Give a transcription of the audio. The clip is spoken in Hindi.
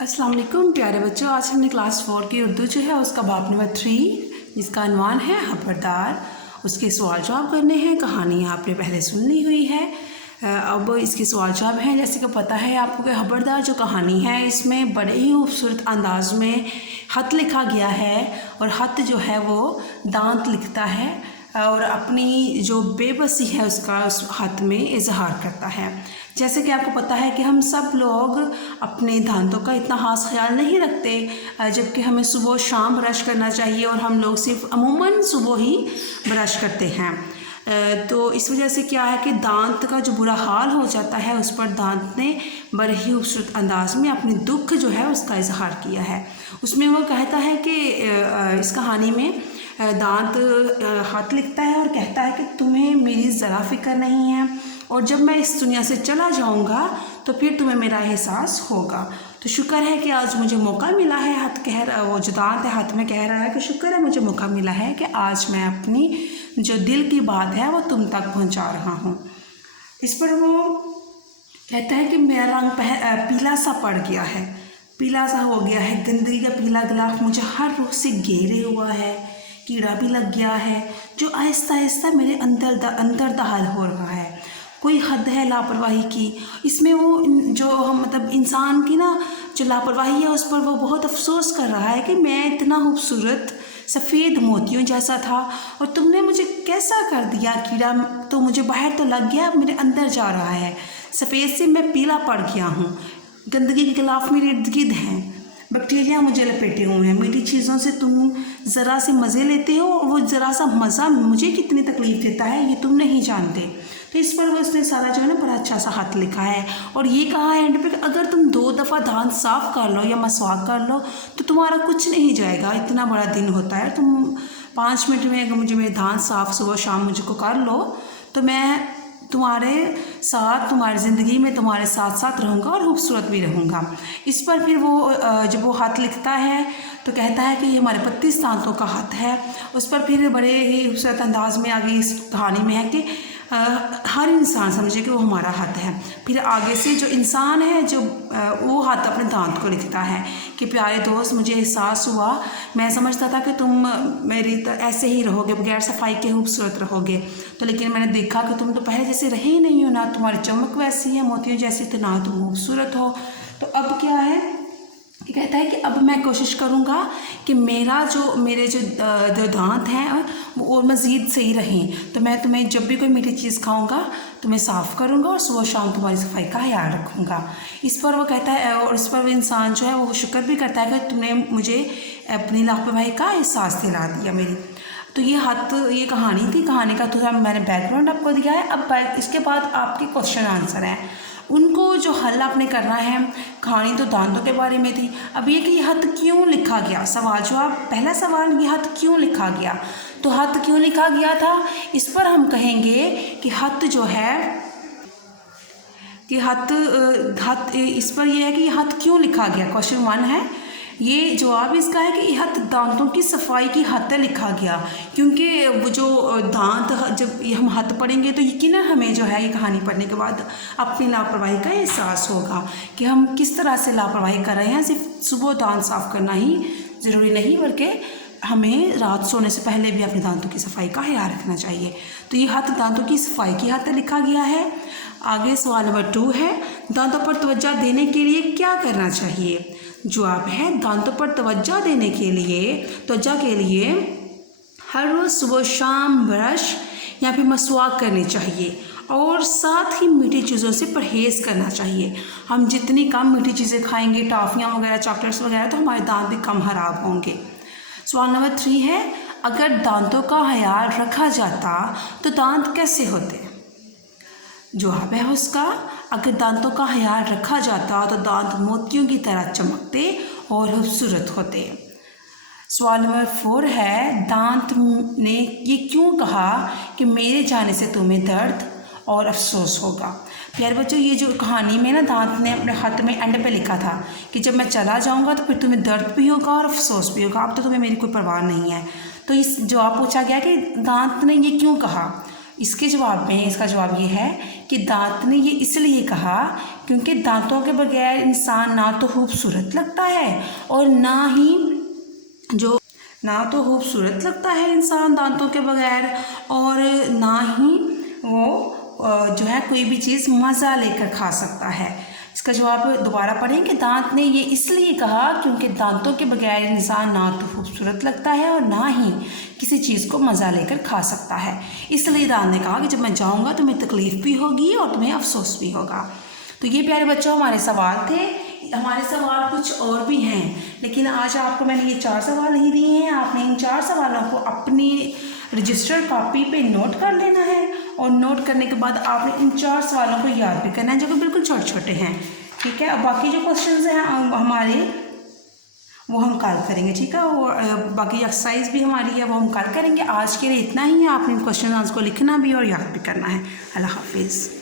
अस्सलाम वालेकुम प्यारे बच्चों। आज हमने क्लास 4 की उर्दू जो है उसका बाब नंबर 3 जिसका अनवान है खबरदार, उसके सवाल जवाब करने हैं। कहानी आपने पहले सुन ली हुई है। अब इसके सवाल जवाब हैं। जैसे कि पता है आपको कि खबरदार जो कहानी है इसमें बड़े ही खूबसूरत अंदाज में ख़त लिखा गया है और ख़त जो है वो दांत लिखता है और अपनी जो बेबसी है उसका उस ख़त में इजहार करता है। जैसे कि आपको पता है कि हम सब लोग अपने दांतों का इतना ख़ास ख्याल नहीं रखते, जबकि हमें सुबह शाम ब्रश करना चाहिए और हम लोग सिर्फ अमूमन सुबह ही ब्रश करते हैं। तो इस वजह से क्या है कि दांत का जो बुरा हाल हो जाता है उस पर दांत ने बड़े ही खूबसूरत अंदाज में अपनी दुख जो है उसका इजहार किया है। उसमें वो कहता है कि इस कहानी में दांत हाथ लिखता है और कहता है कि तुम्हें मेरी ज़रा फिक्र नहीं है और जब मैं इस दुनिया से चला जाऊंगा तो फिर तुम्हें मेरा एहसास होगा। तो शुक्र है कि आज मुझे मौका मिला है, हाथ कह रहा, वो जो दांत है हाथ में कह रहा है कि शुक्र है मुझे मौका मिला है कि आज मैं अपनी जो दिल की बात है वो तुम तक पहुंचा रहा हूँ। इस पर वो कहता है कि मेरा रंग पीला सा पड़ गया है, पीला सा हो गया है, गंदगी का पीला गिलाफ मुझे हर रुख से घेरे हुआ है, कीड़ा भी लग गया है जो आहिस्ता आहिस्ता मेरे अंदर दाखिल हो रहा है। कोई हद है लापरवाही की। इसमें वो जो हम मतलब इंसान की ना जो लापरवाही है उस पर वो बहुत अफसोस कर रहा है कि मैं इतना खूबसूरत सफ़ेद मोतियों जैसा था और तुमने मुझे कैसा कर दिया। कीड़ा तो मुझे बाहर तो लग गया, मेरे अंदर जा रहा है, सफ़ेद से मैं पीला पड़ गया हूँ, गंदगी के खिलाफ मेरे इर्द गिर्द हैं, बैक्टीरिया मुझे लपेटे हुए हैं, मीठी चीज़ों से तुम ज़रा से मज़े लेते हो और वो ज़रा सा मज़ा मुझे कितनी तकलीफ़ देता है ये तुम नहीं जानते। तो इस पर वो उसने सारा जो है ना बड़ा अच्छा सा हाथ लिखा है और ये कहा है एंड पे अगर तुम 2 दफ़ा दांत साफ़ कर लो या मसवाक कर लो तो तुम्हारा कुछ नहीं जाएगा। इतना बड़ा दिन होता है, तुम 5 मिनट में अगर मुझे मेरे दांत साफ़ सुबह शाम मुझको कर लो तो मैं तुम्हारे साथ, तुम्हारी ज़िंदगी में तुम्हारे साथ साथ रहूँगा और खूबसूरत भी रहूँगा। इस पर फिर वो जब वो हाथ लिखता है तो कहता है कि ये हमारे 32 दांतों का हाथ है। उस पर फिर बड़े ही खूबसूरत अंदाज में आगे इस कहानी में है कि हर इंसान समझे कि वो हमारा हाथ है। फिर आगे से जो इंसान है जो वो हाथ अपने दांत को लिखता है कि प्यारे दोस्त मुझे एहसास हुआ, मैं समझता था कि तुम मेरी तो ऐसे ही रहोगे, बगैर सफाई के खूबसूरत रहोगे, तो लेकिन मैंने देखा कि तुम तो पहले जैसे रहे ही नहीं हो, ना तुम्हारी चमक वैसी है मोतियों जैसी, तो ना तुम खूबसूरत हो। तो अब क्या है कि कहता है कि अब मैं कोशिश करूँगा कि मेरे जो दांत हैं वो और मज़ीद सही रहें। तो मैं तुम्हें जब भी कोई मीठी चीज़ खाऊँगा तो मैं साफ़ करूँगा और सुबह शाम तुम्हारी सफाई का ख्याल रखूँगा। इस पर वो कहता है और इस पर वो इंसान जो है वो शुक्र भी करता है कि तुमने मुझे अपनी लापरवाही का एहसास दिला दिया मेरी। तो ये कहानी थी। कहानी का थोड़ा मैंने बैकग्राउंड आपको दिया है। अब इसके बाद आपके क्वेश्चन आंसर हैं, उनको जो हल आपने करना है। कहानी तो दांतों के बारे में थी। अब ये कि ये हद क्यों लिखा गया, सवाल जवाब। पहला सवाल, ये हद क्यों लिखा गया, तो हद क्यों लिखा गया था इस पर हम कहेंगे कि हद जो है कि हद इस पर यह है कि हद क्यों लिखा गया। क्वेश्चन 1 है, ये जवाब इसका है कि हद दांतों की सफाई की हद लिखा गया, क्योंकि वो जो दांत जब हम हद पढ़ेंगे तो यकीनन हमें जो है ये कहानी पढ़ने के बाद अपनी लापरवाही का एहसास होगा कि हम किस तरह से लापरवाही कर रहे हैं। सिर्फ सुबह दांत साफ़ करना ही ज़रूरी नहीं बल्कि हमें रात सोने से पहले भी अपने दांतों की सफाई का ख्याल रखना चाहिए। तो ये हद दांतों की सफाई की हद लिखा गया है। आगे सवाल नंबर 2 है, दांतों पर तवज्जो देने के लिए क्या करना चाहिए। जवाब है, दांतों पर तवज्जो देने के लिए हर रोज़ सुबह शाम ब्रश या फिर मसवाक करनी चाहिए और साथ ही मीठी चीज़ों से परहेज़ करना चाहिए। हम जितनी कम मीठी चीज़ें खाएंगे, टॉफ़ियाँ वगैरह, चॉकलेट्स वगैरह, तो हमारे दांत भी कम ख़राब होंगे। सवाल नंबर 3 है, अगर दांतों का ख्याल रखा जाता तो दांत कैसे होते। जवाब है उसका, अगर दांतों का ख्याल रखा जाता तो दांत मोतियों की तरह चमकते और खूबसूरत होते। सवाल नंबर 4 है, दांत ने ये क्यों कहा कि मेरे जाने से तुम्हें दर्द और अफसोस होगा। प्यारे बच्चों, ये जो कहानी में ना दांत ने अपने ख़त में एंड पे लिखा था कि जब मैं चला जाऊंगा तो फिर तुम्हें दर्द भी होगा और अफसोस भी होगा, अब तो तुम्हें मेरी कोई परवाह नहीं है। तो इस जवाब पूछा गया कि दांत ने ये क्यों कहा। इसके जवाब में इसका जवाब ये है कि दांत ने ये इसलिए कहा क्योंकि दांतों के बगैर इंसान ना तो खूबसूरत लगता है और ना तो खूबसूरत लगता है इंसान दांतों के बगैर, और ना ही वो जो है कोई भी चीज़ मज़ा लेकर खा सकता है। इसका जवाब दोबारा पढ़ें कि दांत ने ये इसलिए कहा क्योंकि दांतों के बगैर इंसान ना तो खूबसूरत लगता है और ना ही किसी चीज़ को मज़ा लेकर खा सकता है। इसलिए दांत ने कहा कि जब मैं जाऊंगा तुम्हें तकलीफ़ भी होगी और तुम्हें अफसोस भी होगा। तो ये प्यारे बच्चों हमारे सवाल थे। हमारे सवाल कुछ और भी हैं, लेकिन आज आपको मैंने ये 4 सवाल नहीं दिए हैं। आपने इन 4 सवालों को अपनी रजिस्टर्ड कॉपी पे नोट कर लेना है, और नोट करने के बाद आपने इन 4 सवालों को याद भी करना है जो कि बिल्कुल छोटे छोटे हैं। ठीक है, अब बाकी जो क्वेश्चंस हैं हमारे वो हम कल करेंगे। ठीक है, और बाकी एक्सरसाइज भी हमारी है वो हम कल करेंगे। आज के लिए इतना ही है। आपने इन क्वेश्चन को लिखना भी और याद भी करना है। अल्लाह हाफिज़।